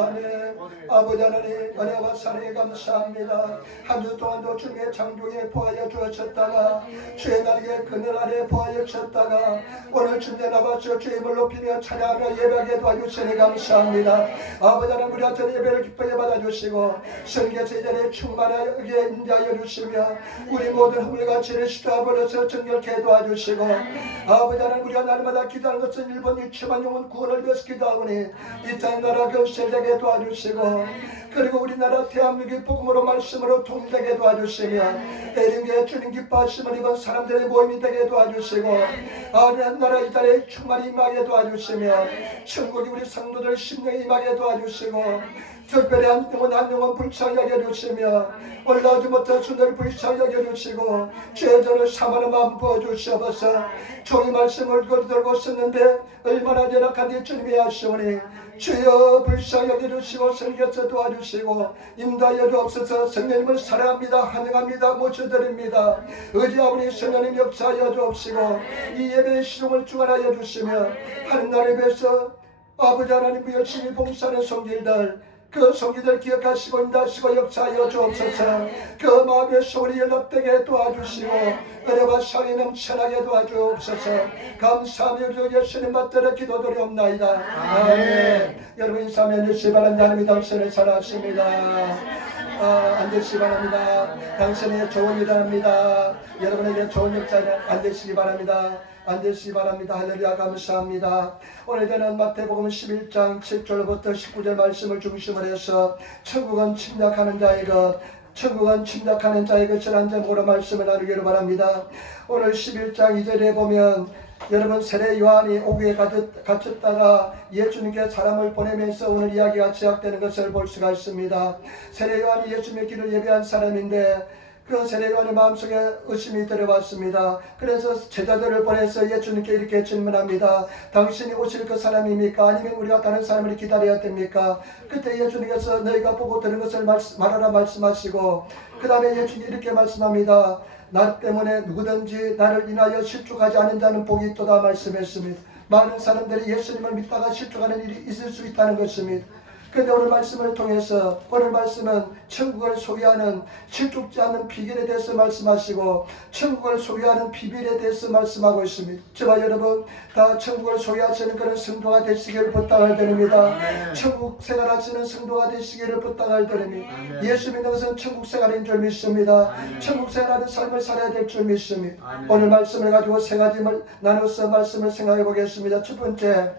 아멘. 아버지 하나님 은혜와 사랑에 감사합니다. 한 주 동안도 주님의 창조에 보하여 주었다가 주의 날개 그늘 아래 보하여 주셨다가 오늘 주님의 나와서 주의 힘을 높이며 찬양하며 예배하게 도와주시니 감사합니다. 아버지 하나님 우리 같은 예배를 기쁘게 받아주시고 설계 제자리에 충만하게 인자하여 주시며 우리 모든 허물과 죄를 씻어버려서 정결케 도와주시고 아버지 하나님 우리가 날마다 기도하는 것은 일본 일체만 영혼 구원을 위해서 기도하오니 이 땅 나라 경실되게 도와주시고 그리고 우리나라 대한민국의 복음으로 말씀으로 통일되게 도와주시며 애린교회 주님 기뻐하심을 입은 사람들의 모임이 되게 도와주시고 아버지 나라 이 자리에 충만히 임하게 도와주시며 천국이 우리 성도들 심령에 임하게 도와주시고 특별히 한 영혼 불쌍히 여겨주시며 올라오지 못한 순들을 불쌍히 여겨주시고 죄전을 사모하는 마음 부어주시옵소서. 종이 말씀을 들고 썼는데 얼마나 연약한데 주님이 하시오니 주여 불쌍히 여겨주시고 성경에서 도와주시고 인도하여 주옵소서. 성령님을 사랑합니다. 환영합니다. 모셔드립니다. 의지하오니 성령님 역사하여 주옵시고 이 예배의 시종을 주관하여 주시며 하늘나라에 비해서 아버지 하나님 열심히 봉사하는 성질들 그 성기들 기억하시고 인도하시고 역사하여 주옵소서. 그 마음의 소리 연락되게 도와주시고 은혜와 사랑이 넘쳐나게 도와주옵소서. 감사하며 예수님 받들어 기도드리옵나이다. 아멘. 여러분 인사하며 주시기 바랍니다. 하나님이 당신을 사랑하십니다. 앉으시기 바랍니다. 당신의 좋은 일을 합니다. 여러분에게 좋은 역사를 앉으시기 바랍니다. 앉으시기 바랍니다. 할렐루야. 감사합니다. 오늘 저는 마태복음 11장 7절부터 19절 말씀을 중심으로 해서 천국은 침략하는 자의 것, 천국은 침략하는 자의 것이라는 제목으로 말씀을 나누기를 바랍니다. 오늘 11장 2절에 보면 여러분 세례 요한이 옥에 갇혔다가 예수님께 사람을 보내면서 오늘 이야기가 시작되는 것을 볼 수가 있습니다. 세례 요한이 예수님의 길을 예배한 사람인데 그 세례 요한의 마음속에 의심이 들어왔습니다. 그래서 제자들을 보내서 예수님께 이렇게 질문합니다. 당신이 오실 그 사람입니까? 아니면 우리가 다른 사람을 기다려야 됩니까? 그때 예수님께서 너희가 보고 들은 것을 말하라 말씀하시고 그 다음에 예수님이 이렇게 말씀합니다. 나 때문에 누구든지 나를 인하여 실족하지 않은 자는 복이 있도다 말씀했습니다. 많은 사람들이 예수님을 믿다가 실족하는 일이 있을 수 있다는 것입니다. 그런데 오늘 말씀을 통해서 오늘 말씀은 천국을 소유하는 실족지 않는 비결에 대해서 말씀하시고 천국을 소유하는 비밀에 대해서 말씀하고 있습니다. 저와 여러분 다 천국을 소유하시는 그런 성도가 되시기를 부탁을 드립니다. 천국 생활하시는 성도가 되시기를 부탁을 드립니다. 예수 믿는 것은 천국 생활인 줄 믿습니다. 천국 생활하는 삶을 살아야 될 줄 믿습니다. 오늘 말씀을 가지고 세 가지를 나눠서 말씀을 생각해 보겠습니다. 첫 번째,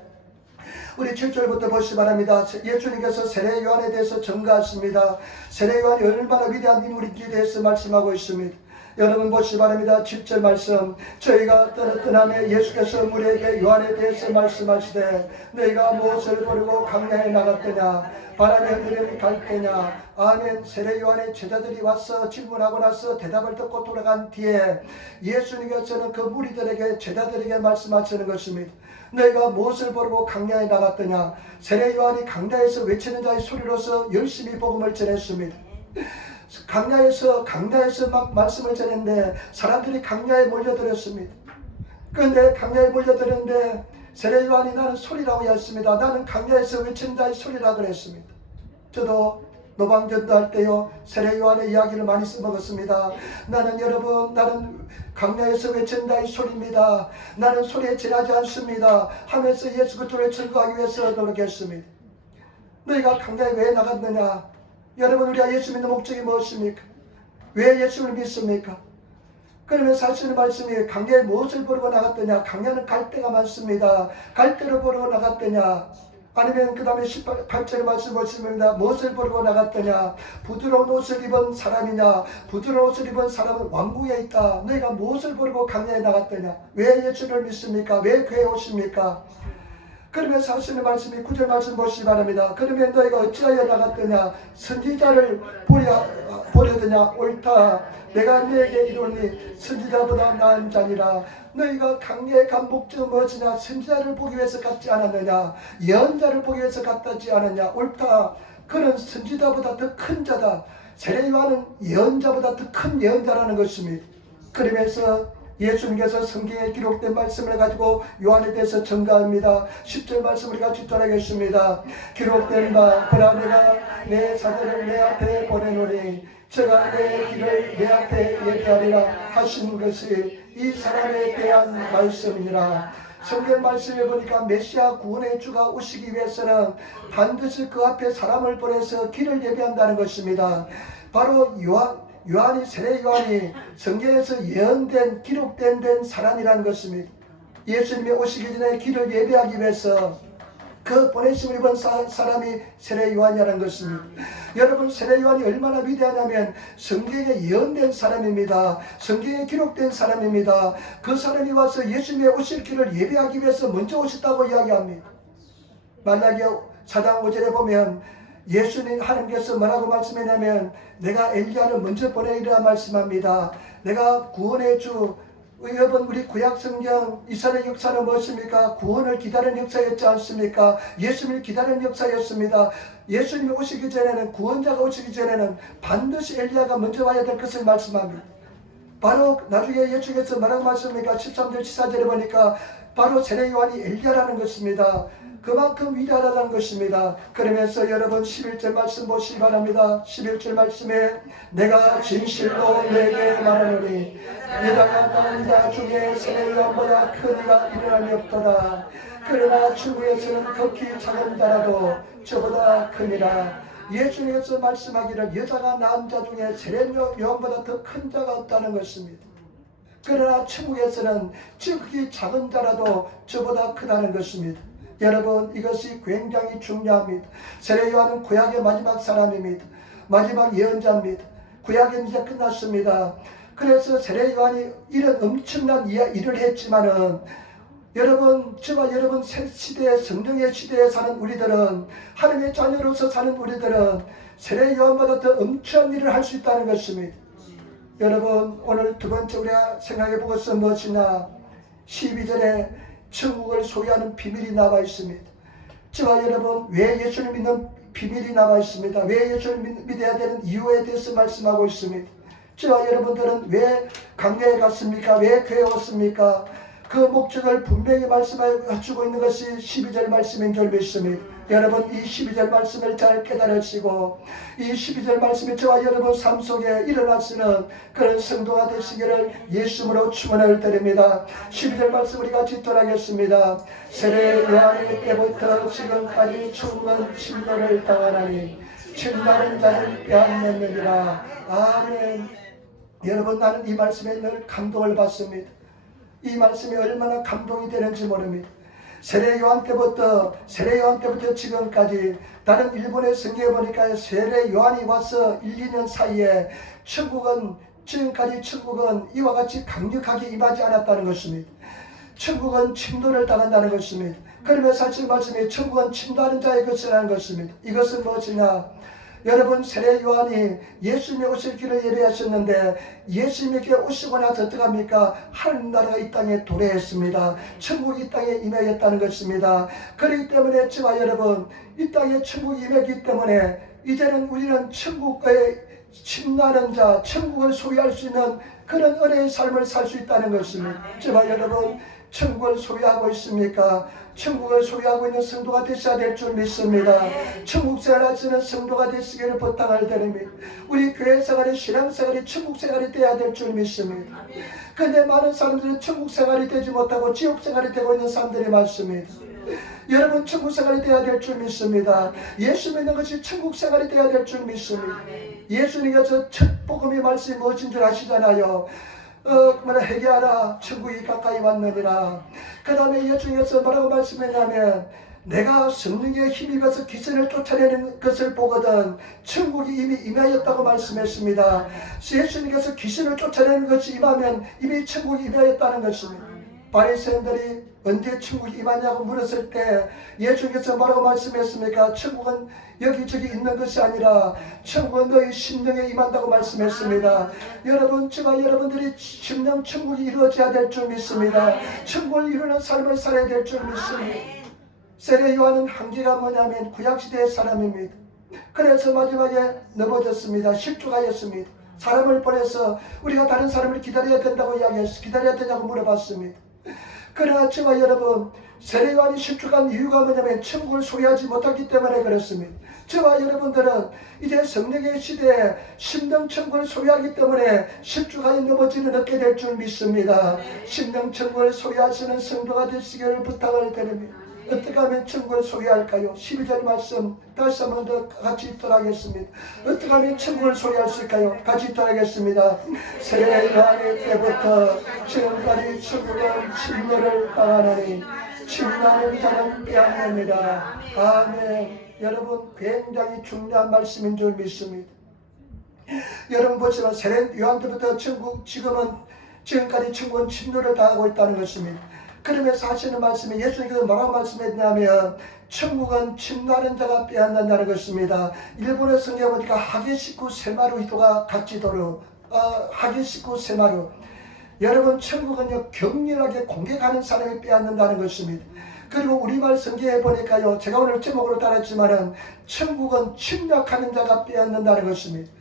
우리 7절부터 보시기 바랍니다. 예수님께서 세례 요한에 대해서 전가하십니다. 세례 요한이 얼마나 위대한 인물인지에 대해서 말씀하고 있습니다. 여러분 보시기 바랍니다. 7절 말씀, 저희가 떠났더니 예수께서 우리에게 요한에 대해서 말씀하시되 너희가 무엇을 버리고 강야에 나갔더냐 바람에 흔들림이 갈 때냐. 아멘. 세례 요한의 제자들이 와서 질문하고 나서 대답을 듣고 돌아간 뒤에 예수님께서는 그 무리들에게 제자들에게 말씀하시는 것입니다. 너희가 무엇을 보고 강야에 나갔더냐. 세례 요한이 강야에서 외치는 자의 소리로서 열심히 복음을 전했습니다. 강야에서 막 말씀을 전했는데 사람들이 강야에 몰려들었습니다. 그런데 강야에 몰려들었는데 세례 요한이 나는 소리라고 했습니다. 나는 강야에서 외치는 자의 소리라고 그랬습니다. 저도 노방전도 할 때요 세례 요한의 이야기를 많이 써먹었습니다. 나는 여러분 나는 강야에서 외친 자의 소리입니다. 나는 소리에 지나지 않습니다 하면서 예수 그리스도를 증거하기 위해서 노력했습니다. 너희가 강야에 왜 나갔느냐. 여러분 우리가 예수 믿는 목적이 무엇입니까? 왜 예수를 믿습니까? 그러면 사실은 말씀이 강야에 무엇을 보러 나갔더냐. 강야는 갈대가 많습니다. 갈대를 보러 나갔더냐. 아니면 그 다음에 18절 말씀 보시면 무엇을 보러 나갔더냐. 부드러운 옷을 입은 사람이냐. 부드러운 옷을 입은 사람은 왕궁에 있다. 너희가 무엇을 보러 강야에 나갔더냐. 왜 예수를 믿습니까? 왜 교회에 오십니까? 그러면 사실은 말씀이 9절 말씀 보시기 바랍니다. 그러면 너희가 어찌하여 나갔더냐. 선지자를 보려더냐. 옳다. 내가 너에게 이르노니 선지자보다 나은 자니라. 너희가 강야에 간 목적은 무엇이냐. 선지자를 보기 위해서 갔지 않았느냐. 예언자를 보기 위해서 갔지 않았냐. 옳다. 그는 선지자보다 더 큰 자다. 세례 요한은 예언자보다 더 큰 예언자라는 것입니다. 그러면서 예수님께서 성경에 기록된 말씀을 가지고 요한에 대해서 증가합니다. 10절 말씀을 같이 따라하겠습니다. 기록된 바 보라 내가 내 사도를 내 앞에 보내노니 저가 내 길을 내 앞에 예비하리라 하신 것이 이 사람에 대한 말씀이니라. 성경 말씀에 보니까 메시아 구원의 주가 오시기 위해서는 반드시 그 앞에 사람을 보내서 길을 예비한다는 것입니다. 바로 요한이 세례 요한이 성경에서 예언된 기록된 사람이라는 것입니다. 예수님이 오시기 전에 길을 예비하기 위해서 그 보내심을 입은 사람이 세례 요한이라는 것입니다. 여러분, 세례 요한이 얼마나 위대하냐면 성경에 예언된 사람입니다. 성경에 기록된 사람입니다. 그 사람이 와서 예수님의 오실 길을 예비하기 위해서 먼저 오셨다고 이야기합니다. 말라기 4장 5절에 보면 예수님 하나님께서 뭐라고 말씀했냐면 내가 엘리야를 먼저 보내리라 말씀합니다. 내가 구원의 주. 여러분, 우리 구약 성경 이스라엘 역사는 무엇입니까? 구원을 기다리는 역사였지 않습니까? 예수님을 기다리는 역사였습니다. 예수님이 오시기 전에는, 구원자가 오시기 전에는 반드시 엘리야가 먼저 와야 될 것을 말씀합니다. 바로 나중에 예수께서 뭐라고 말씀합니까? 13절 14절에 보니까 바로 세례 요한이 엘리야라는 것입니다. 그만큼 위대하다는 것입니다. 그러면서 여러분 11절 말씀 보시기 바랍니다. 11절 말씀에 내가 진실로 내게 말하노니 여자가 낳은 자 중에 세례 요한보다 큰 이가 일어남이 없도다. 그러나 천국에서는 극히 작은 자라도 저보다 크니라. 예수님께서 말씀하기를 여자가 낳은 자 중에 세례 요한보다 더 큰 자가 없다는 것입니다. 그러나 천국에서는 극히 작은 자라도 저보다 크다는 것입니다. 여러분, 이것이 굉장히 중요합니다. 세례 요한은 구약의 마지막 사람입니다. 마지막 예언자입니다. 구약은 이제 끝났습니다. 그래서 세례 요한이 이런 엄청난 일을 했지만은 여러분, 저와 여러분 새 시대에 성령의 시대에 사는 우리들은, 하나님의 자녀로서 사는 우리들은 세례 요한보다 더 엄청난 일을 할 수 있다는 것입니다. 여러분, 오늘 두 번째 우리가 생각해 보고서 무엇이냐? 12절에 천국을 소유하는 비밀이 나와 있습니다. 저와 여러분, 왜 예수를 믿는 비밀이 나와 있습니다. 왜 예수를 믿어야 되는 이유에 대해서 말씀하고 있습니다. 저와 여러분들은 왜 강교에 갔습니까? 왜 교회에 왔습니까? 그 목적을 분명히 말씀해주고 있는 것이 12절 말씀인 줄 믿습니다. 여러분, 이 12절 말씀을 잘 깨달으시고 이 12절 말씀이 저와 여러분 삶 속에 일어나시는 그런 성도가 되시기를 예수님으로 축원을 드립니다. 12절 말씀 우리 같이 전하겠습니다. 세례 요한의 때부터 지금까지 충만 침노를 당하나니 침나는 자를 빼앗느니라. 아멘. 여러분, 나는 이 말씀에 늘 감동을 받습니다. 이 말씀이 얼마나 감동이 되는지 모릅니다. 세례 요한 때부터 지금까지, 다른 일본의 성경에 보니까 세례 요한이 와서 1, 2년 사이에 지금까지 천국은 이와 같이 강력하게 임하지 않았다는 것입니다. 천국은 침노를 당한다는 것입니다. 그러면 사실 말씀이 천국은 침노하는 자의 것이라는 것입니다. 이것은 무엇이냐? 여러분, 세례 요한이 예수님이 오실 길을 예배하셨는데 예수님께 오시고 나서 어떻게 합니까? 하늘나라가 이 땅에 도래했습니다. 천국이 이 땅에 임하였다는 것입니다. 그렇기 때문에 저와 여러분, 이 땅에 천국이 임했기 때문에 이제는 우리는 천국에 침나는 자, 천국을 소유할 수 있는 그런 은혜의 삶을 살 수 있다는 것입니다. 저와 여러분, 천국을 소유하고 있습니까? 천국을 소유하고 있는 성도가 되셔야 될 줄 믿습니다. 천국 생활하시는 성도가 되시기를 부탁을 드립니다. 우리 교회 생활이, 신앙 생활이 천국 생활이 되어야 될 줄 믿습니다. 그런데 많은 사람들은 천국 생활이 되지 못하고 지옥 생활이 되고 있는 사람들이 많습니다. 여러분, 천국 생활이 되어야 될 줄 믿습니다. 예수 믿는 것이 천국 생활이 되어야 될 줄 믿습니다. 예수님께서 첫 복음의 말씀이 무엇인 줄 아시잖아요. 회개하라, 천국이 가까이 왔느니라. 그 다음에 예수님께서 뭐라고 말씀했냐면 내가 성령의 힘입어서 귀신을 쫓아내는 것을 보거든 천국이 이미 임하였다고 말씀했습니다. 예수님께서 귀신을 쫓아내는 것이 임하면 이미 천국이 임하였다는 것입니다. 바리새인들이 언제 천국이 임하냐고 물었을 때 예수님께서 뭐라고 말씀했습니까? 천국은 여기저기 있는 것이 아니라 천국은 너희 심령에 임한다고 말씀했습니다. 여러분, 저와 여러분들이 심령 천국이 이루어져야 될 줄 믿습니다. 천국을 이루는 삶을 살아야 될 줄 믿습니다. 세례 요한은 한계가 뭐냐면 구약시대의 사람입니다. 그래서 마지막에 넘어졌습니다. 실족하였습니다. 사람을 보내서 우리가 다른 사람을 기다려야 된다고 기다려야 되냐고 물어봤습니다. 그러나 저와 여러분, 세례요한이 십주간 이유가 뭐냐면 천국을 소유하지 못했기 때문에 그렇습니다. 저와 여러분들은 이제 성령의 시대에 심령천국을 소유하기 때문에 십주간이 넘어지는 얻게 될 줄 믿습니다. 심령천국을 소유하시는 성도가 되시기를 부탁을 드립니다. 어떻게 하면 천국을 소유할까요? 12절 말씀 다시 한번 더 같이 읽도록 하겠습니다. 어떻게 하면 천국을 소유할 수 있을까요? 같이 읽도록 하겠습니다. 세례요한의 때부터 지금까지 천국은 침노를 당하나니 침나는 자는 빼앗느니라. 아멘. 여러분, 굉장히 중요한 말씀인 줄 믿습니다. 여러분 보시면 세례요한 때부터 지금까지 천국은 침노를 당하고 있다는 것입니다. 그러면서 하시는 말씀이 예수님께서 뭐라고 말씀했냐면 천국은 침나는 자가 빼앗는다는 것입니다. 일본의 성경에 보니까 하게시쿠 세마루 히토가 같이도록 하게시쿠 세마루. 여러분, 천국은요 격렬하게 공격하는 사람이 빼앗는다는 것입니다. 그리고 우리말 성경에 보니까요, 제가 오늘 제목으로 달았지만은 천국은 침략하는 자가 빼앗는다는 것입니다.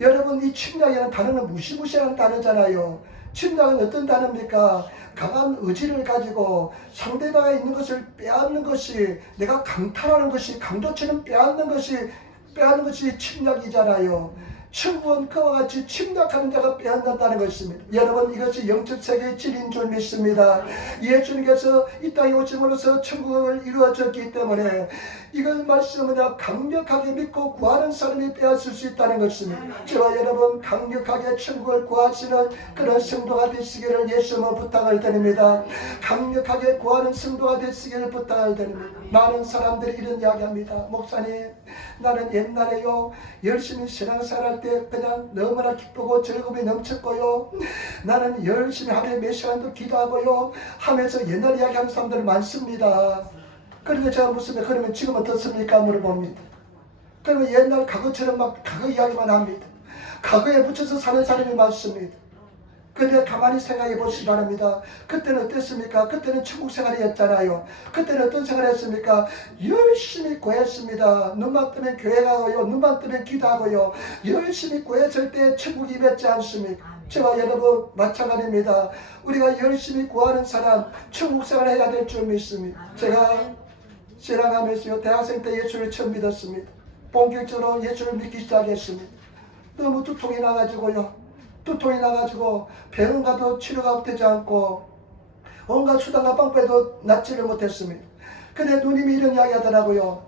여러분, 이 침략이라는 단어는 무시무시한 단어잖아요. 침략은 어떤 단어입니까? 강한 의지를 가지고 상대방에 있는 것을 빼앗는 것이, 내가 강탈하는 것이, 강도처럼 빼앗는 것이 침략이잖아요. 천국은 그와 같이 침략하는 자가 빼앗는다는 것입니다. 여러분, 이것이 영적 세계의 진리인 줄 믿습니다. 예수님께서 이 땅에 오심으로써 천국을 이루어졌기 때문에 이걸 말씀은 강력하게 믿고 구하는 사람이 빼앗을 수 있다는 것입니다. 저와 여러분, 강력하게 천국을 구하시는 그런 성도가 되시기를 예수님으로 부탁을 드립니다. 강력하게 구하는 성도가 되시기를 부탁을 드립니다. 많은 사람들이 이런 이야기합니다. 목사님, 나는 옛날에요 열심히 신앙생활할 때 그냥 너무나 기쁘고 즐거움이 넘쳤고요, 나는 열심히 하루에 몇 시간도 기도하고요 하면서 옛날 이야기하는 사람들 많습니다. 그런데 제가 묻습니다. 그러면 지금 어떻습니까? 물어봅니다. 그러면 옛날 과거처럼 막 과거 이야기만 합니다. 과거에 묻혀서 사는 사람이 많습니다. 근데 가만히 생각해 보시기 바랍니다. 그때는 어땠습니까? 그때는 천국 생활이었잖아요. 그때는 어떤 생활을 했습니까? 열심히 구했습니다. 눈만 뜨면 교회 가고요, 눈만 뜨면 기도하고요, 열심히 구했을 때 천국이 임했지 않습니까? 저와 여러분 마찬가지입니다. 우리가 열심히 구하는 사람 천국 생활을 해야 될 줄 믿습니다. 제가 신앙하면서요 대학생 때 예수를 처음 믿었습니다. 본격적으로 예수를 믿기 시작했습니다. 너무 두통이 나가지고요, 병원 가도 치료가 되지 않고 온갖 수단과 방법에도 낫지를 못했습니다. 근데 누님이 이런 이야기 하더라고요.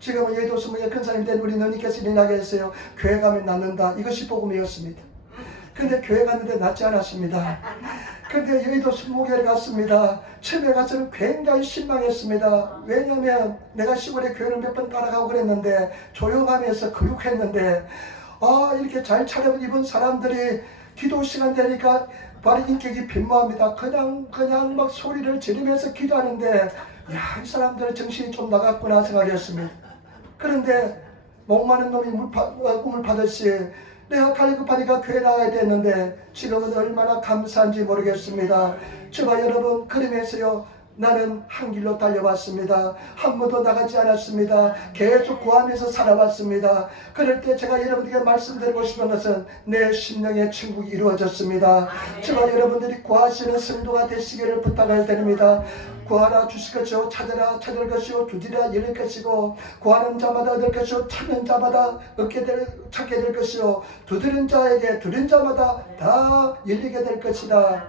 지금은 여의도 스무의 큰사님 된 우리 누님께서 이런 이야기 했어요. 교회 가면 낫는다. 이것이 복음이었습니다. 근데 교회 갔는데 낫지 않았습니다. 근데 여의도 스무교회를 갔습니다. 처음에 가서는 굉장히 실망했습니다. 왜냐하면 내가 시골에 교회를 몇 번 따라가고 그랬는데 조용하면서 거룩했는데 이렇게 잘 차려입은 사람들이 기도 시간 되니까 바로 인격이 빈모합니다. 그냥 막 소리를 지르면서 기도하는데 이 사람들의 정신이 좀 나갔구나 생각했습니다. 그런데 목마른 놈이 꿈을 파듯이 내가 갈급하니까 교회 나가야 되는데 지금은 얼마나 감사한지 모르겠습니다. 저와 여러분, 그러면서요 나는 한 길로 달려왔습니다. 한 번도 나가지 않았습니다. 계속 구하면서 살아왔습니다. 그럴 때 제가 여러분들에게 말씀드리고 싶은 것은 내 심령의 천국이 이루어졌습니다. 저와 여러분들이 구하시는 성도가 되시기를 부탁을 드립니다. 구하라 주실 것이요, 찾으라 찾을 것이요, 두드리라 열릴 것이고, 구하는 자마다 얻을 것이요, 찾는 자마다 찾게 될 것이요, 두드린 자마다 다 열리게 될 것이다.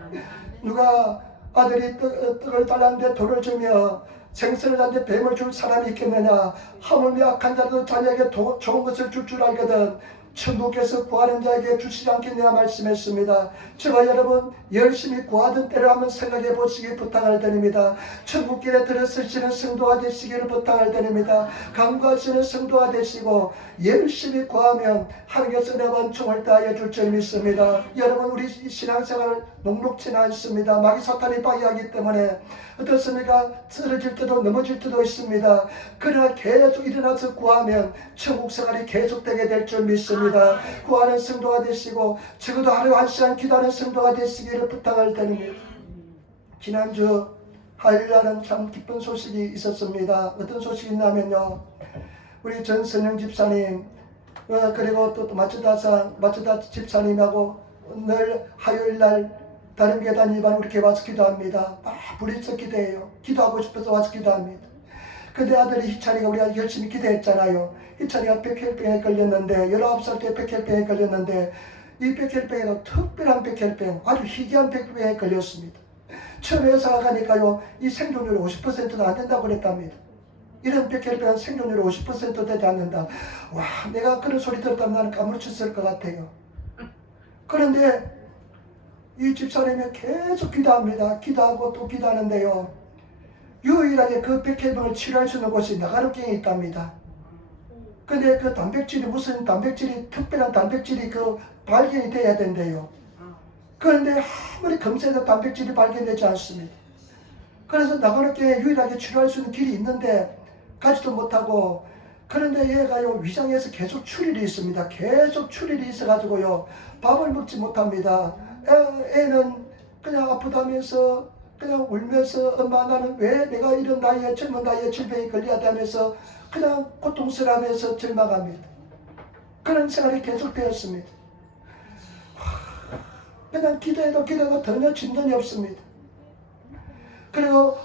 누가 아들이 떡을 달라는데 돌을 주며 생선을 달는데 뱀을 줄 사람이 있겠느냐? 하물며 악한 자도 자녀에게 좋은 것을 줄 알거든 천국께서 구하는 자에게 주시지 않겠느냐 말씀했습니다. 저와 여러분, 열심히 구하던 때를 한번 생각해 보시기 부탁을 드립니다. 천국길에 들어서시는 성도가 되시기를 부탁을 드립니다. 간구하시는 성도가 되시고 열심히 구하면 하나님께서 내 반총을 다하여 줄 줄 믿습니다. 여러분, 우리 신앙생활을 녹록지는 않습니다. 마귀 사탄이 방해하기 때문에 어떻습니까? 쓰러질 때도 넘어질 때도 있습니다. 그러나 계속 일어나서 구하면 천국 생활이 계속되게 될 줄 믿습니다. 구하는 성도가 되시고 적어도 하루에 1시간 기도하는 성도가 되시기를 부탁을 드립니다. 지난주 화요일날은 참 기쁜 소식이 있었습니다. 어떤 소식이 있냐면요, 우리 전선영 집사님 그리고 또 마츠다 집사님하고 늘 화요일날 다른 교회 다니지만 우리 교회 와서 기도합니다. 부리쳐 기도해요. 기도하고 싶어서 와서 기도합니다. 근데 아들이 희찬이가 우리가 열심히 기도했잖아요. 희찬이가 백혈병에 걸렸는데 19살 때 백혈병에 걸렸는데 이 백혈병에도 특별한 백혈병, 아주 희귀한 백혈병에 걸렸습니다. 처음에 의사가 가니까요, 이 생존율이 50%도 안 된다고 그랬답니다. 이런 백혈병은 생존율이 50% 되지 않는다. 와, 내가 그런 소리 들었다면 나는 까무러쳤을 것 같아요. 그런데 이 집사님이 계속 기도합니다. 기도하고 또 기도하는데요, 유일하게 그 백혈병을 치료할 수 있는 곳이 나가르경에 있답니다. 근데 그 단백질이 무슨 단백질이 특별한 단백질이 그 발견이 돼야 된대요. 그런데 아무리 검사해도 단백질이 발견되지 않습니다. 그래서 나가르경에 유일하게 치료할 수 있는 길이 있는데 가지도 못하고, 그런데 얘가요 위장에서 계속 출혈이 있습니다. 계속 출혈이 있어가지고요 밥을 먹지 못합니다. 애는 그냥 아프다면서 그냥 울면서 엄마 나는 왜 내가 이런 나이에 젊은 나이에 질병이 걸려야 되면서 그냥 고통스러워하면서 절망합니다. 그런 생활이 계속되었습니다. 그냥 기도해도 전혀 진전이 없습니다. 그리고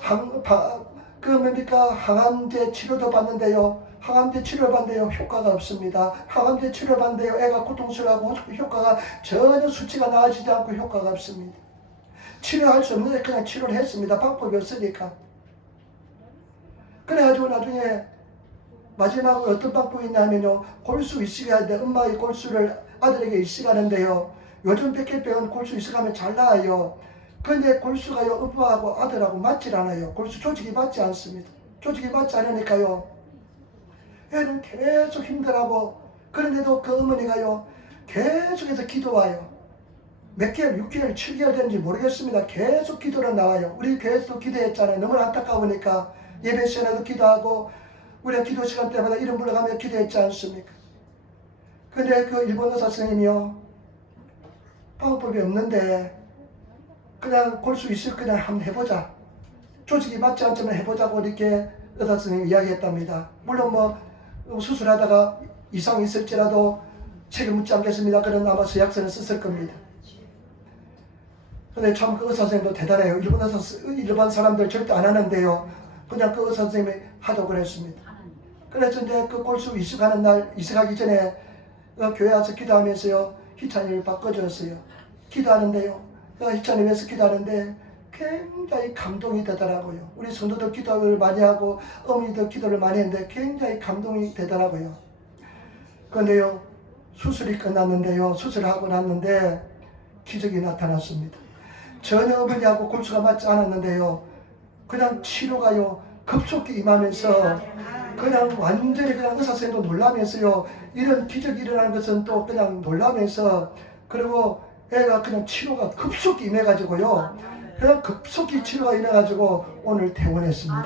항암제 치료도 받는데요, 항암제 치료 받는데요 효과가 없습니다. 항암제 치료 받는데요 애가 고통스러워하고 효과가 전혀 수치가 나아지지 않고 효과가 없습니다. 치료할 수 없는데 그냥 치료를 했습니다. 방법이 없으니까. 그래가지고 나중에 마지막으로 어떤 방법이 있냐면요, 골수 이식하는데 엄마의 골수를 아들에게 이식하는데요, 요즘 백혈병은 골수 이식하면 잘 나아요. 그런데 골수가요 엄마하고 아들하고 맞질 않아요. 골수 조직이 맞지 않습니다. 조직이 맞지 않으니까요 애는 계속 힘들어하고, 그런데도 그 어머니가요 계속해서 기도와요. 몇 개월, 6개월, 7개월 된지 모르겠습니다. 계속 기도로 나와요. 우리 교회에서도 기도했잖아요. 너무 안타까우니까 예배 시간에도 기도하고 우리가 기도 시간 때마다 이름 불러가며 기도했지 않습니까? 근데 그 일본 의사 선생님이요, 방법이 없는데 그냥 골수 이식 그냥 한번 해보자, 조직이 맞지 않지만 해보자고 이렇게 의사 선생님이 이야기했답니다. 물론 뭐 수술하다가 이상이 있을지라도 책임 묻지 않겠습니다. 그런 아마 서약서는 썼을 겁니다. 근데 참 그 의사 선생님도 대단해요. 일반 사람들 절대 안 하는데요, 그냥 그 의사 선생님이 하도 그랬습니다. 그래서 이제 그 골수 이식하는 날, 이식하기 전에 교회 와서 기도하면서요 희찬이를 바꿔줬어요. 기도하는데요, 희찬이 위해서 기도하는데 굉장히 감동이 되더라고요. 우리 성도들 기도를 많이 하고 어머니도 기도를 많이 했는데 굉장히 감동이 되더라고요. 그런데요 수술이 끝났는데요, 수술하고 났는데 기적이 나타났습니다. 전혀 어머니하고 골수가 맞지 않았는데요, 그냥 치료가요 급속히 임하면서 그냥 완전히 그냥 의사 선생님도 놀라면서요, 이런 기적이 일어나는 것은 또 그냥 놀라면서, 그리고 애가 그냥 치료가 급속히 임해가지고요 그냥 급속히 치료가 임해가지고 오늘 퇴원했습니다.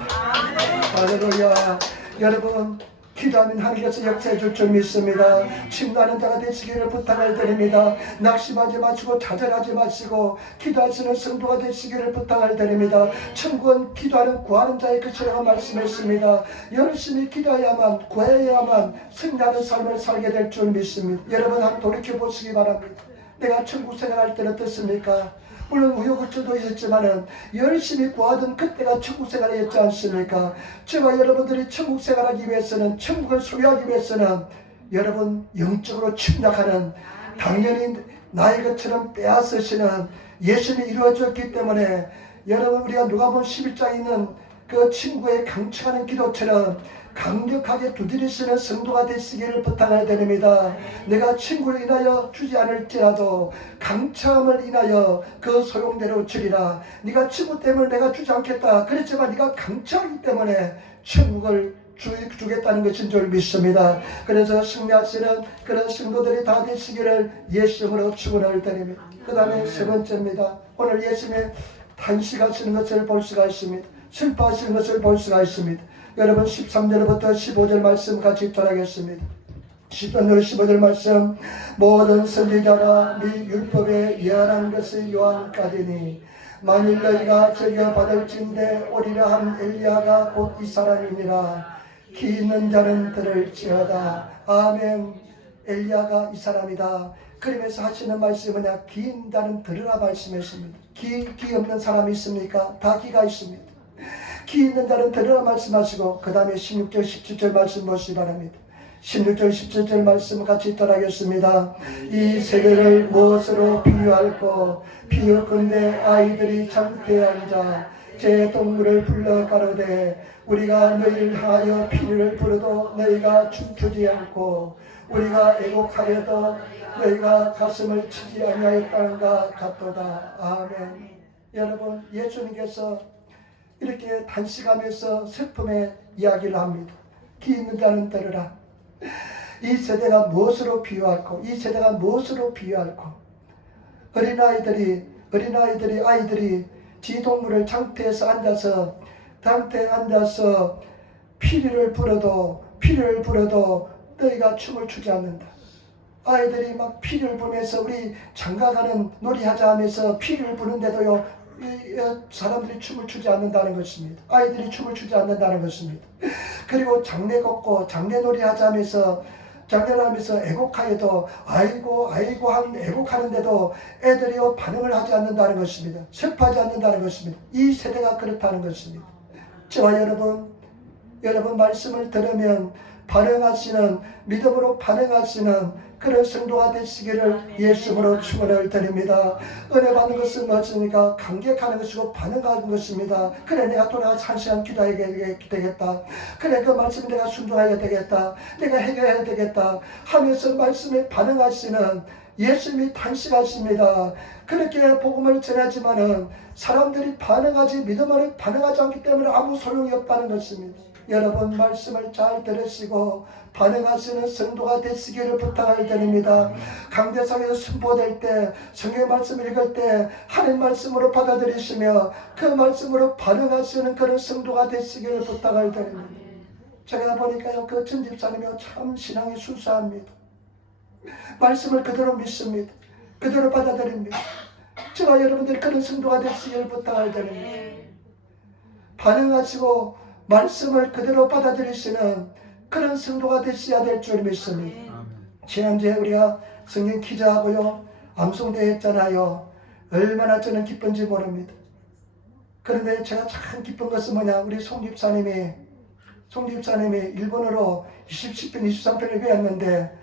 할렐루야. 여러분 기도하면 하나님께서 역사해 줄 줄 믿습니다. 침나는 자가 되시기를 부탁을 드립니다. 낙심하지 마시고 좌절하지 마시고 기도하시는 성도가 되시기를 부탁을 드립니다. 천국은 기도하는 구하는 자의 것이라고 말씀했습니다. 열심히 기도해야만, 구해야만 승리하는 삶을 살게 될 줄 믿습니다. 여러분 한번 돌이켜 보시기 바랍니다. 내가 천국 생활할 때는 어떻습니까? 물론 우여곡절도 있었지만은 열심히 구하던 그때가 천국 생활이었지 않습니까? 저와 여러분들이 천국 생활하기 위해서는, 천국을 소유하기 위해서는 여러분 영적으로 침략하는, 당연히 나의 것처럼 빼앗으시는 예수님이 이루어졌기 때문에 여러분 우리가 누가복음 11장에 있는 그 친구의 강청하는 기도처럼 강력하게 두드리시는 성도가 되시기를 부탁을 드립니다. 내가 친구를 인하여 주지 않을지라도 강참을 인하여 그 소용대로 주리라. 네가 친구 때문에 내가 주지 않겠다 그랬지만 네가 강참하기 때문에 천국을 주겠다는 것인 줄 믿습니다. 그래서 승리하시는 그런 성도들이 다 되시기를 예수님으로 축원을 드립니다. 그 다음에 세 번째입니다. 오늘 예수님의 탄식하시는 것을 볼 수가 있습니다. 슬퍼하시는 것을 볼 수가 있습니다. 여러분 13절부터 15절 말씀 같이 읽도록하겠습니다. 13절 15절 말씀. 모든 선지자가 네 율법에 예언한 것을 요한까지니 만일 너희가 즐겨받을진대 오리라 한 엘리야가 곧 이 사람이니라. 귀 있는 자는 들을지어다. 아멘. 엘리야가 이 사람이다. 그러면서 하시는 말씀이 뭐냐? 귀 있는 자는 들으라 말씀했습니다. 귀 없는 사람이 있습니까? 다 귀가 있습니다. 귀 있는 자는 들으라 말씀하시고 그 다음에 16절 17절 말씀 보시기 바랍니다. 16절 17절 말씀 같이 따라하겠습니다. 이 세대를 무엇으로 비유할꼬? 비유컨대 아이들이 장대에 앉아 제 동물을 불러 가로되 우리가 너희를 하여 피를 부르도 너희가 춤추지 않고 우리가 애곡하여도 너희가 가슴을 치지 아니하였다는가 같도다. 아멘. 여러분, 예수님께서 이렇게 단식하면서 슬픔의 이야기를 합니다. 귀 있는 자는 들으라. 이 세대가 무엇으로 비유할꼬? 이 세대가 무엇으로 비유할꼬? 아이들이 지동물을 장태에서 앉아서 피리를 불어도 너희가 춤을 추지 않는다. 아이들이 막 피리를 부면서 우리 장가가는 놀이하자 하면서 피리를 부는데도요, 사람들이 춤을 추지 않는다는 것입니다. 아이들이 춤을 추지 않는다는 것입니다. 그리고 장례 걷고 장례놀이 하자면서 장례를 하면서 애곡하여도 아이고 애곡하는데도 애들이 반응을 하지 않는다는 것입니다. 슬퍼하지 않는다는 것입니다. 이 세대가 그렇다는 것입니다. 저와 여러분 말씀을 들으면 믿음으로 반응하시는 그런 성도가 되시기를 예수님으로 축원을 드립니다. 은혜 받는 것은 무엇입니까? 감격하는 것이고 반응하는 것입니다. 그래, 내가 돌아가서 한 시간 기도해야 되겠다. 그래, 그 말씀에 내가 순종해야 되겠다. 내가 해결해야 되겠다 하면서 말씀에 반응하시는 예수님이 단식하십니다. 그렇게 복음을 전하지만은 사람들이 믿음으로 반응하지 않기 때문에 아무 소용이 없다는 것입니다. 여러분, 말씀을 잘 들으시고 반응하시는 성도가 되시기를 부탁을 드립니다. 강대상에서 선포될 때, 성경 말씀을 읽을 때 하나님 말씀으로 받아들이시며 그 말씀으로 반응하시는 그런 성도가 되시기를 부탁을 드립니다. 제가 보니까요, 그 전집사님이 참 신앙이 순수합니다. 말씀을 그대로 믿습니다. 그대로 받아들입니다. 저와 여러분들이 그런 성도가 되시기를 부탁을 드립니다. 반응하시고 말씀을 그대로 받아들이시는 그런 성도가 되셔야 될 줄 믿습니다. 지난주에 우리가 성경 퀴즈하고요, 암송대회 했잖아요. 얼마나 저는 기쁜지 모릅니다. 그런데 제가 참 기쁜 것은 뭐냐, 우리 송 집사님이 일본어로 27편 23편을 배웠는데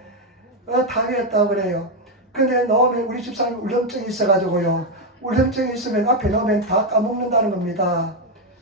다 외웠다고 그래요. 근데 넣으면 우리 집사님 울렁증이 있어가지고요, 울렁증이 있으면 앞에 넣으면 다 까먹는다는 겁니다.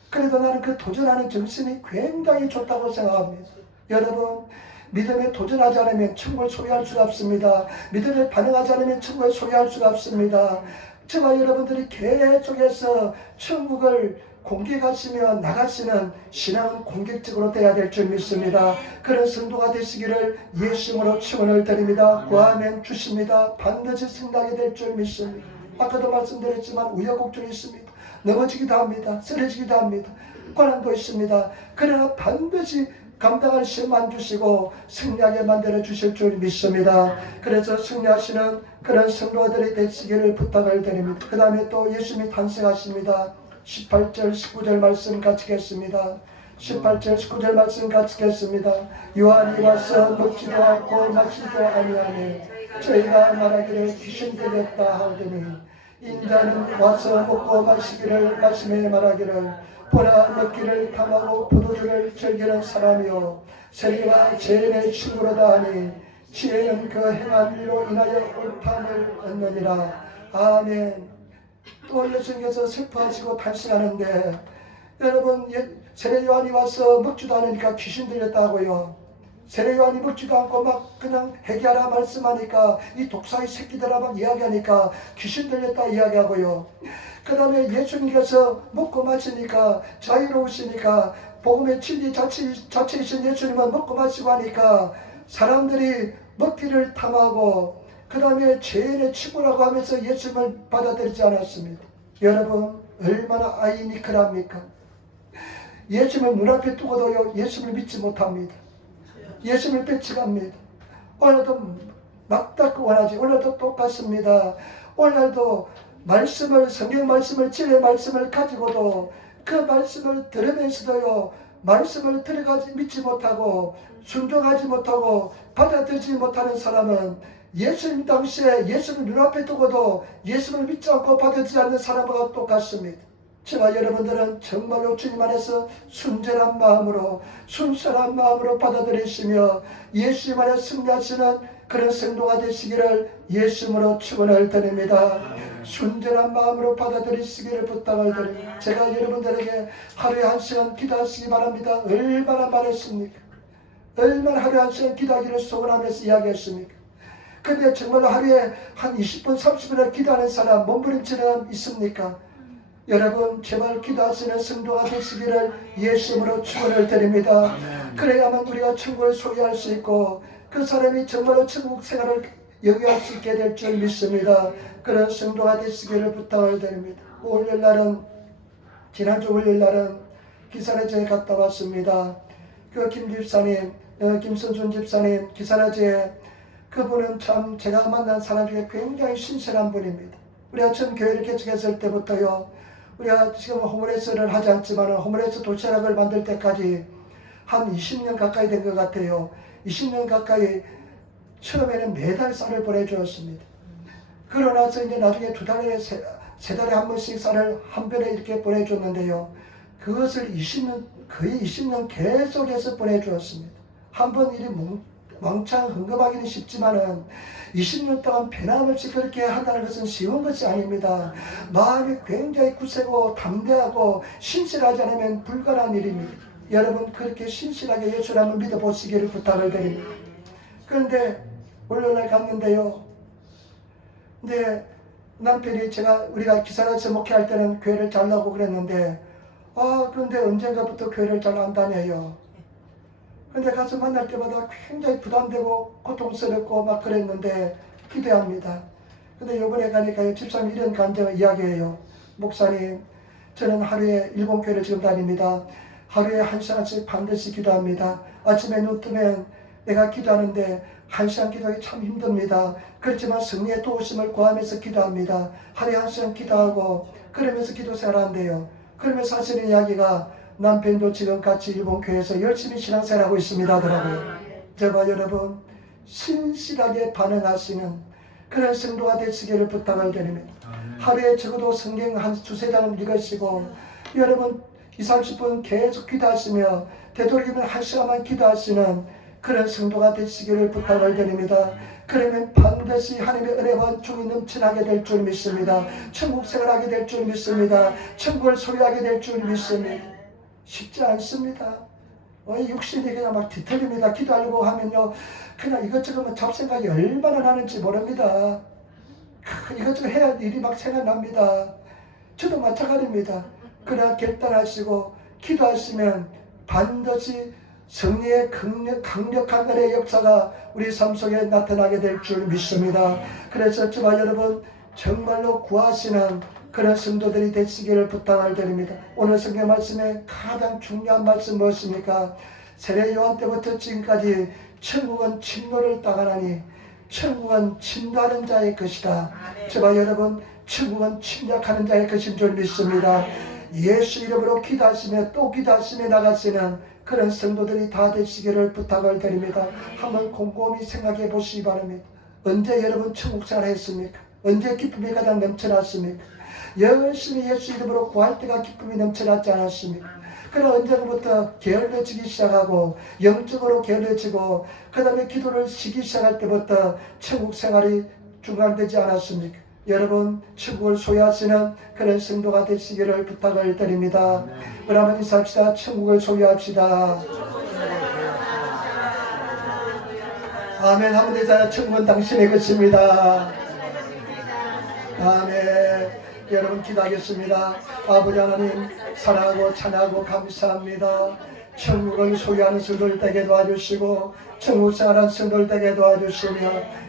그래도 나는 그 도전하는 정신이 굉장히 좋다고 생각합니다. 여러분, 믿음에 도전하지 않으면 천국을 소유할 수가 없습니다. 믿음에 반응하지 않으면 천국을 소유할 수가 없습니다. 저와 여러분들이 계속해서 천국을 공격하시며 나가시는 신앙은 공격적으로 돼야 될 줄 믿습니다. 그런 성도가 되시기를 예수님으로 축원을 드립니다. 구하면 주십니다. 반드시 승리하게 될 줄 믿습니다. 아까도 말씀드렸지만 우여곡절이 있습니다. 넘어지기도 합니다. 쓰러지기도 합니다. 고난도 있습니다. 그러나 반드시 감당할 시험만 주시고 승리하게 만들어 주실 줄 믿습니다. 그래서 승리하시는 그런 성도들이 되시기를 부탁을 드립니다. 그 다음에 또 예수님이 탄생하십니다. 18절 19절 말씀 같이 겠습니다. 18절 19절 말씀 같이 겠습니다. 요한이 와서 먹지도 않고 마시지도 아니하니 저희가 말하기를 귀신 들렸다 하더니 인자는 와서 먹고 마시기를 마시며 말하기를 보라, 먹기를 탐하고 포도주를 즐기는 사람이요 세리와 죄인의 친구로다 하니 지혜는 그 행한 일로 인하여 옳담을 얻느니라. 아멘. 또 예수님께서 슬퍼하시고 탄식하는데, 여러분, 세례 요한이 와서 먹지도 않으니까 귀신 들렸다고요. 세례 요한이 먹지도 않고 막 그냥 회개하라 말씀하니까 이 독사의 새끼들아 막 이야기하니까 귀신 들렸다 이야기하고요. 그 다음에 예수님께서 먹고 마시니까 자유로우시니까 복음의 진리 자체이신 예수님은 먹고 마시고 하니까 사람들이 먹기를 탐하고 그 다음에 죄인의 친구라고 하면서 예수님을 받아들이지 않았습니다. 여러분, 얼마나 아이니컬합니까? 예수님을 눈앞에 두고도요, 예수님을 믿지 못합니다. 예수님을 배척합니다. 오늘도 맞닿고 원하지. 오늘도 똑같습니다. 오늘도 성경 말씀을 진리의 말씀을 가지고도 그 말씀을 들으면서도요, 말씀을 들어가지 믿지 못하고 순종하지 못하고 받아들이지 못하는 사람은 예수님 당시에 예수를 눈앞에 두고도 예수를 믿지 않고 받아들이지 않는 사람과 똑같습니다. 저와 여러분들은 정말로 주님 안에서 순전한 마음으로 순수한 마음으로 받아들이시며 예수님 안에 승리하시는 그런 성도가 되시기를 예수님으로 축원을 드립니다. 순전한 마음으로 받아들이시기를 부탁을 드립니다. 제가 여러분들에게 하루에 1시간 기도하시기 바랍니다. 얼마나 말했습니까? 얼마나 하루에 1시간 기도하기를 소원하면서 이야기했습니까? 근데 정말로 하루에 한 20분 30분을 기도하는 사람 몸부림치는 있습니까? 여러분 제발 기도하시는 성도가 되시기를 예수님으로 축원을 드립니다. 그래야만 우리가 천국을 소유할 수 있고 그 사람이 정말로 천국 생활을 영위할 수 있게 될 줄 믿습니다. 그런 성도가 되시기를 부탁을 드립니다. 월요일날은 지난주 월요일날은 기사라제에 갔다 왔습니다. 그 김 집사님, 김선준 집사님 기사라제에 그분은 참 제가 만난 사람 중에 굉장히 신실한 분입니다. 우리가 처음 교회를 개척했을 때부터요. 우리가 지금 호물레스를 하지 않지만 호물레스 도시락을 만들 때까지 한 20년 가까이 된 것 같아요. 20년 가까이 처음에는 매달 쌀을 보내주었습니다. 그러나서 이제 나중에 2달에 3달에 한 번씩 쌀을 한 번에 이렇게 보내줬는데요. 그것을 거의 20년 계속해서 보내주었습니다. 한 번 일이 왕창 흥금하기는 쉽지만은 20년 동안 변함없이 그렇게 한다는 것은 쉬운 것이 아닙니다. 마음이 굉장히 굳세고 담대하고 신실하지 않으면 불가능한 일입니다. 여러분 그렇게 신실하게 예수를 한번 믿어보시기를 부탁을 드립니다. 그런데 월요일날 갔는데요. 근데 남편이 우리가 기사라서 목회할 때는 교회를 잘 나오고 그랬는데 그런데 언젠가부터 교회를 잘 안 다녀요. 근데 가서 만날 때마다 굉장히 부담되고 고통스럽고 막 그랬는데 기대합니다. 근데 요번에 가니까 집사님 이런 감정을 이야기해요. 목사님, 저는 하루에 일본 교회를 지금 다닙니다. 하루에 1시간씩 반드시 기도합니다. 아침에 눈 뜨면 내가 기도하는데 1시간 기도하기 참 힘듭니다. 그렇지만 성령의 도우심을 구하면서 기도합니다. 하루에 1시간 기도하고 그러면서 기도 생활한대요. 그러면서 하시는 이야기가 남편도 지금 같이 일본 교회에서 열심히 신앙생활하고 있습니다 하더라고요. 제발 여러분 신실하게 반응하시는 그런 성도가 되시기를 부탁을 드립니다. 하루에 적어도 성경 한 2-3장을 읽으시고 여러분 20-30분 계속 기도하시며 되도록이면 1시간만 기도하시는 그런 성도가 되시기를 부탁을 드립니다. 그러면 반드시 하나님의 은혜와 종이 넘쳐나게 될 줄 믿습니다. 천국 생활하게 될 줄 믿습니다. 천국을 소유하게 될 줄 믿습니다. 쉽지 않습니다. 육신이 그냥 막 뒤틀립니다. 기도하려고 하면요. 그냥 이것저것 잡생각이 얼마나 나는지 모릅니다. 이것저것 해야 일이 막 생각납니다. 저도 마찬가지입니다. 그러나 결단하시고 기도하시면 반드시 성령의 강력한 은혜의 역사가 우리 삶 속에 나타나게 될 줄 믿습니다. 그래서 저와 여러분 정말로 구하시는 그런 성도들이 되시기를 부탁을 드립니다. 오늘 성경 말씀에 가장 중요한 말씀 무엇입니까? 세례 요한 때부터 지금까지 천국은 진노를 당하나니 천국은 진노하는 자의 것이다. 저와 여러분 천국은 침략하는 자의 것인 줄 믿습니다. 예수 이름으로 기도하시며 또 기도하시며 나가시는 그런 성도들이 다 되시기를 부탁을 드립니다. 한번 곰곰이 생각해 보시기 바랍니다. 언제 여러분 천국 생활했습니까? 언제 기쁨이 가장 넘쳐났습니까? 열심히 예수 이름으로 구할 때가 기쁨이 넘쳐났지 않았습니까? 그러나 언제부터 게을러지기 시작하고 영적으로 게을러지고 그 다음에 기도를 쉬기 시작할 때부터 천국 생활이 중단되지 않았습니까? 여러분 천국을 소유하시는 그런 성도가 되시기를 부탁을 드립니다. 그러면 인사합시다. 천국을 소유합시다. 아멘. 한번 더 천국은 당신의 것입니다. 아멘. 여러분 기도하겠습니다. 아버지 하나님 사랑하고 찬양하고 감사합니다. 천국을 소유하는 성도들 되게 도와주시고 천국 생활하는 성도들 되게 도와주시며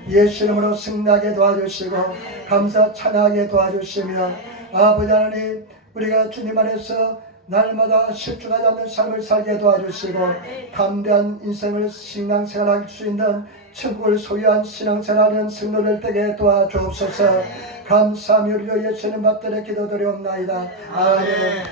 예수 이름으로 승리하게 도와주시고 감사 찬양하게 도와주시며 아버지 하나님 우리가 주님 안에서 날마다 실족하지 않는 삶을 살게 도와주시고 담대한 인생을 신앙생활할 수 있는 천국을 소유한 신앙생활하는 성도들 되게 도와주옵소서. 감사하며 우리 예수님 받들어 기도드리옵나이다. 아멘.